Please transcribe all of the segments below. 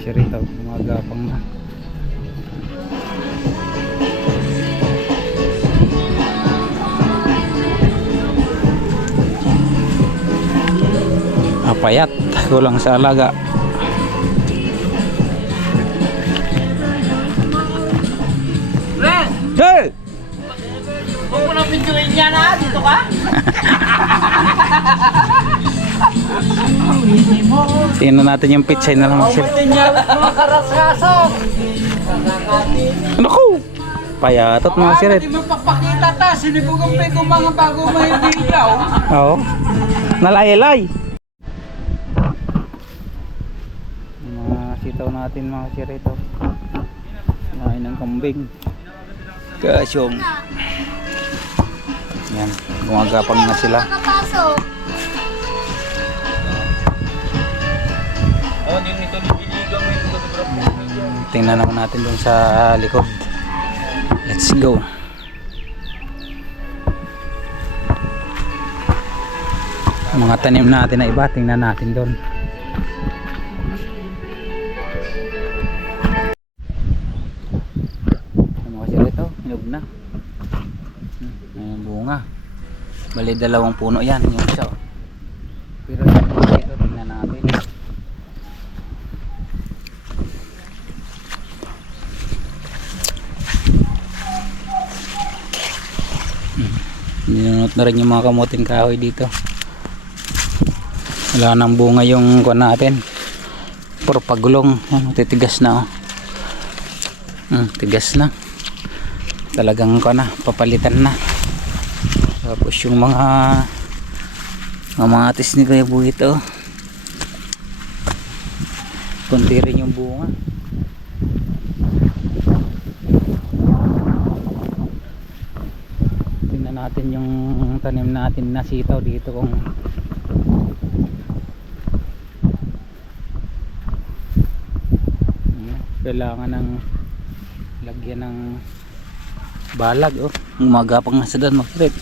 siya rito. Gumagapang na. Apayat. Kulang sa alaga. Hey! Huwag mo na pintuin niya na, dito ka? Tingnan natin yung pitsay na lang mga karaskaso. Ano? Payatot mga Ano, siret. di mo papakita ta, sinibugong pe kung mga bago may dilaw. Oo. Nalayalay. Mga sitaw natin mga sirito. Kumain ng kambing. Kasyong. Yan. Gumagapang na sila. Nakapasok. Hmm, Tingnan naman natin dun sa likod. Let's go. Mga tanim natin na iba, tingnan natin doon. Ano. Hmm. Bali dalawang puno yan, yung isa. oh. Pero yung dito, tingnan natin. Ninunot na rin yung mga kamuting kahoy dito. Wala nang bunga yung kuwan natin. Puro pagulong. Titigas na oh. Hmm, tigas na. Talagang kuwan na, papalitan na. Tapos yung mga mga atis ni Kuya Buhit oh. Kunti rin yung bunga. tingnan natin yung tanim natin na sitaw dito kung Ayan, kailangan ng lagyan ng balag oh. Umagapang na sa dan magkrit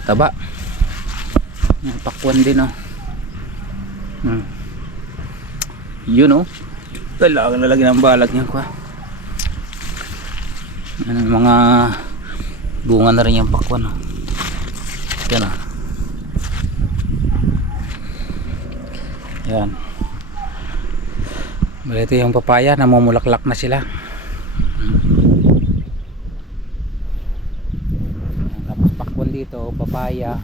kataba yung pakwan din oh. Hmm. yun oh. Kailangan na lagyan ng balag yan kwa ano, mga bunga na rin yung pakwan oh. yan oh. yan. Bali ito yung papaya namumulaklak na sila. Tapos pakwan dito papaya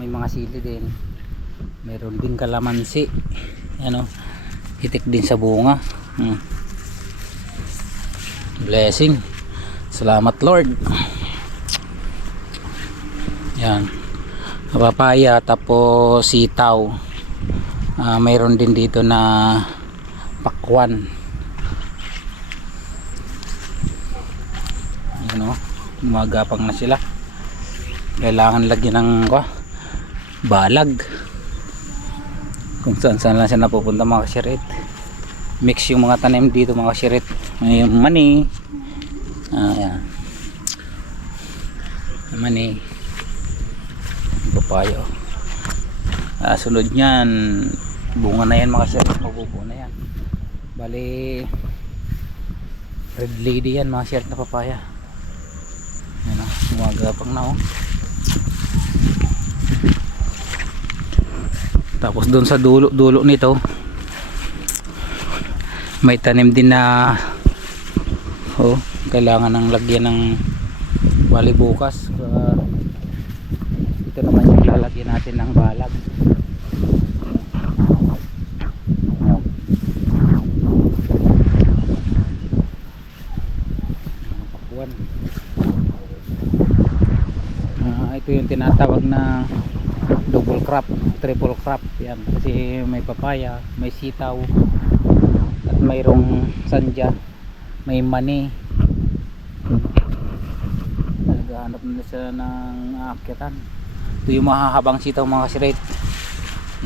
may mga sili din. Meron din kalamansi. Ano hitik din sa bunga. Hmm. blessing. Salamat lord yan. Papaya tapos sitaw. Ah, mayroon din dito na pakwan. Yun o gumagapang na sila. Kailangan lagyan ng kwa, balag. Kung saan saan lang siya napupunta mga kasirit. Mix yung mga tanim dito mga kasirit. May mani. Ah, yan. mani papayo ah, sunod nyan bunga na yan mga kasirit mabubuo na yan. Bali red lady yan mga shirt na papaya. Yan o gumagapang na o tapos doon sa dulo dulo nito may tanim din na oh kailangan ng lagyan ng bali bukas. Uh, ito naman yung lalagyan natin ng balag. Oh. pakwan Ah, ito yung tinatawag na double crop, triple crop. Yan kasi may papaya, may sitaw at mayroong sandya may mani. Naghahanap na sila ng aakyatan ito yung mahahabang sitaw mga kasirit.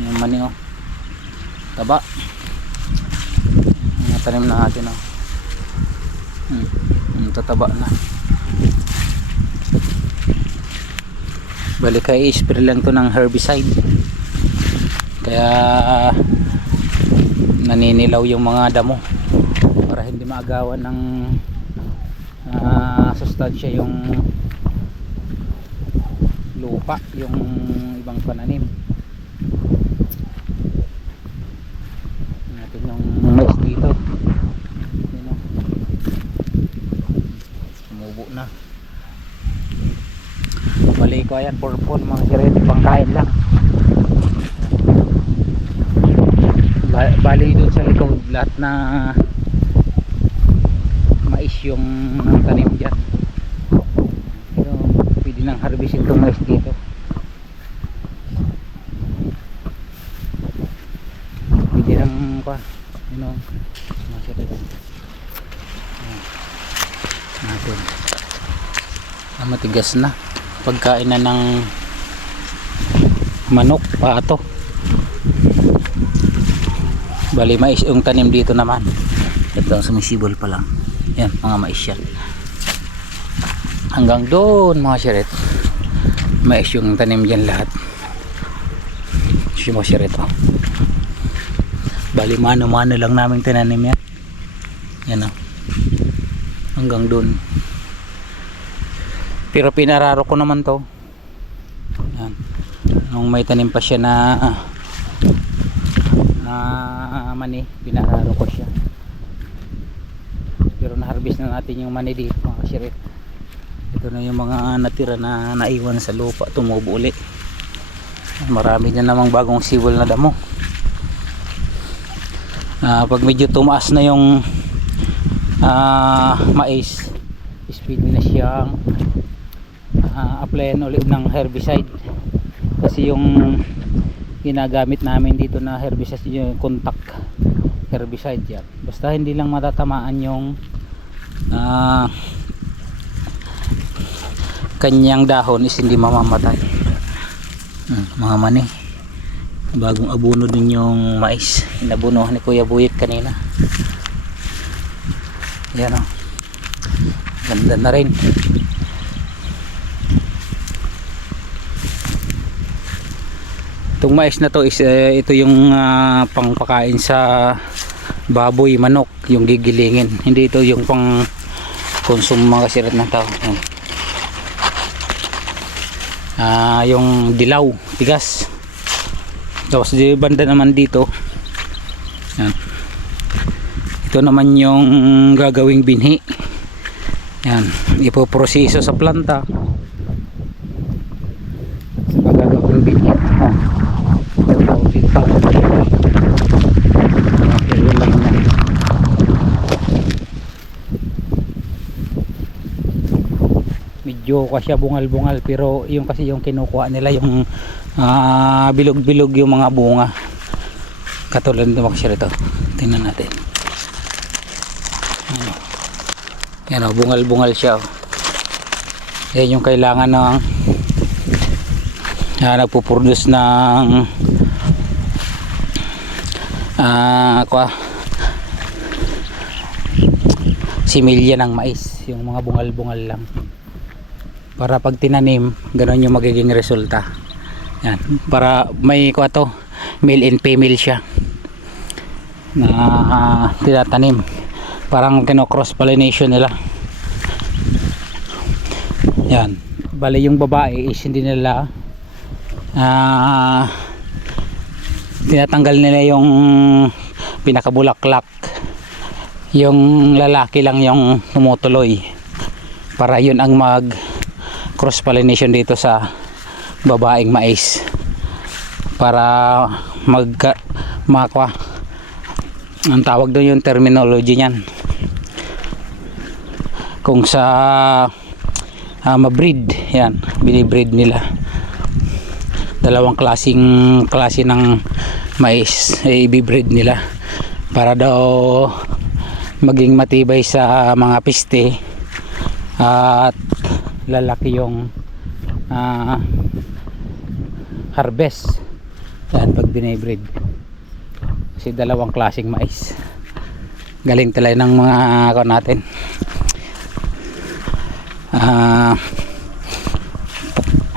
Yung mani oh. Taba. Yung tanim na natin oh. Hmm. hmm, tataba na. Balik ay spray lang to ng herbicide. Kaya naninilaw yung mga damo. Para hindi maagawan ng ah, sustansya yung lupa yung ibang pananim. Natin yung mais dito. Yun o sumubo na. Bali ko ayan purple mga sirete pangkain lang. Ba- bali doon sa likod lahat na mais yung tanim dyan nang harvest itong mais dito. Pwede nang pa you know mga sirete Ayan. natin ah, matigas na. Pagkain na ng manok pato. Bali mais yung tanim dito naman. Ito sumisibol pa lang. Yan mga mais yan hanggang doon mga siret mais yung tanim dyan lahat. Si mga siret oh. bali mano mano lang namin tinanim yan. Yan oh. hanggang doon. Pero pinararo ko naman to. Yan. Nung may tanim pa siya na na mani pinararo ko siya. Pero na-harvest na natin yung mani dito mga kashirit ito na yung mga natira na naiwan sa lupa. Tumubo uli. Marami na namang bagong sibol na damo. Ah, pag medyo tumaas na yung ah, mais speed na siyang uh, applyan ulit ng herbicide. Kasi yung ginagamit namin dito na herbicide yung contact herbicide yan. Basta hindi lang matatamaan yung ah, kanyang dahon is hindi mamamatay. Hmm, mga mani. Bagong abuno din yung mais. Inabuno ni Kuya Buyit kanina. Yan o ganda na rin. Itong mais na to is eh, ito yung ah, pangpakain sa baboy manok yung gigilingin. Hindi ito yung pang konsum mga kasirat ng tao. Yan. Ah, yung dilaw tigas. Tapos di banda naman dito. Yan. ito naman yung gagawing binhi. Yan. Ipoproseso sa planta sa gagawing binhi oh. ito dito okay, yun lang yan. Medyo kasi bungal-bungal pero yung kasi yung kinukuha nila yung ah, bilog-bilog yung mga bunga. Katulad ng mga ito tingnan natin. Yan o bungal-bungal siya oh. yan yung kailangan ng ah, nagpuproduce ng ah kwa similya ng mais yung mga bungal-bungal lang para pag tinanim ganun yung magiging resulta. Yan. Para may kuha to male and female siya na ah, tinatanim. Parang kino cross pollination nila. Yan. Bali yung babae is hindi nila ah tinatanggal nila yung pinakabulaklak. Yung lalaki lang yung tumutuloy. Para yun ang mag cross pollination dito sa babaeng mais para mag makwa. Ang tawag doon yung terminology niyan. Kung sa uh, mabreed yan binibreed nila. Dalawang klasing klase ng mais eh, ibibreed nila. Para daw maging matibay sa mga piste at lalaki yung uh, harvest. Yan pag binibreed. Kasi dalawang klaseng mais. Galing talaga ng mga ah, ako natin. Uh,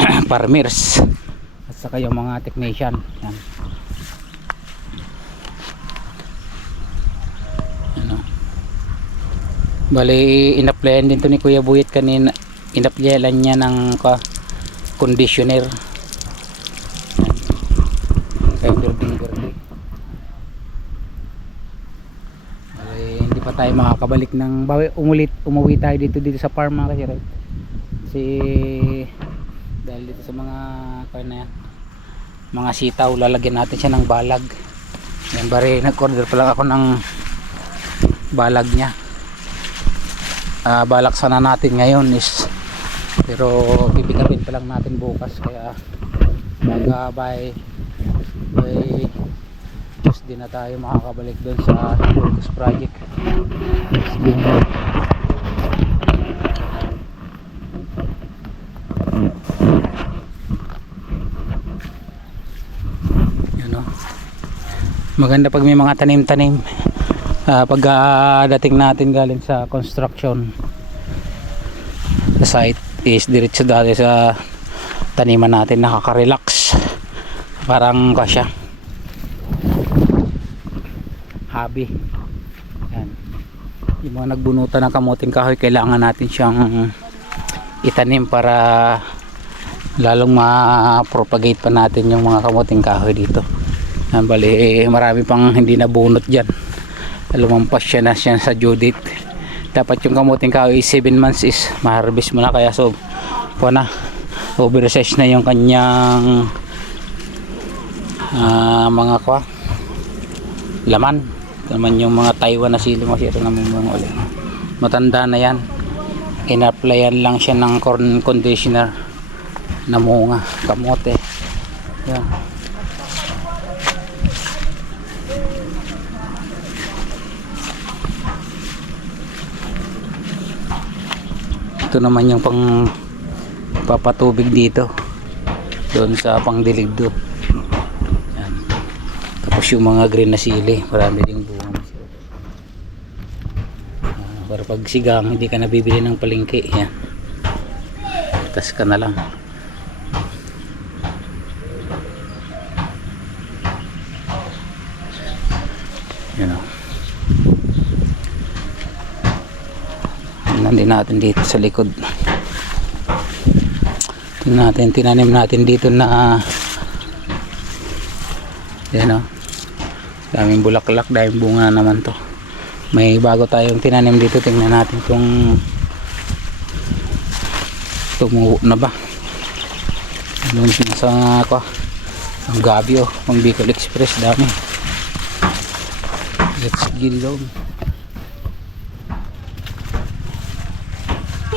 farmers. At saka yung mga technician. Yan. Ano? Bali inapplyan din to ni Kuya Buyet kanina. Inaplayan niya ng ka, conditioner. Kaya gurding-gurding. Bali, hindi pa tayo makakabalik ng bawi, umulit, umuwi tayo dito dito sa farm mga kasirat. Kasi dahil dito sa mga na mga sitaw, lalagyan natin siya ng balag. Yan bari, nag-order pa lang ako ng balag niya Ah, balak sana natin ngayon is pero bibigapin pa lang natin bukas kaya baga by by Tuesday na tayo makakabalik doon sa Burgos project Sige. Yan o. maganda pag may mga tanim-tanim Ah, pag ah, dating natin galing sa construction site is diretso dati sa taniman natin nakaka-relax. Parang kasya. Hobby. Yan yung mga nagbunutan ng kamuting kahoy kailangan natin siyang itanim para lalong ma-propagate pa natin yung mga kamuting kahoy dito. Yan bali marami pang hindi nabunot dyan. Lumampas siya na siya sa due dapat yung kamuting kahoy 7 months is ma-harvest mo na kaya so po na oversize na yung kanyang ah, mga kwa laman. Laman yung mga Taiwan na sili masira naman mga ulit matanda na yan. In-applyan lang siya ng corn conditioner na munga kamote. Yan ito naman yung pang papatubig dito. Doon sa pangdilig doon yan. tapos yung mga green na sili marami ding bunga. Ah, para pag sigang hindi ka nabibili ng palengke. Yan. Tas ka na lang yan o Tingnan natin dito sa likod. Tingnan natin, tinanim natin dito na yan o. Daming bulaklak, daming bunga na naman to. May bago tayong tinanim dito, tingnan natin kung tumubo na ba. Doon sa ko, ang gabi oh, pang Bicol Express, dami. Let's get it on.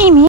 Mimi.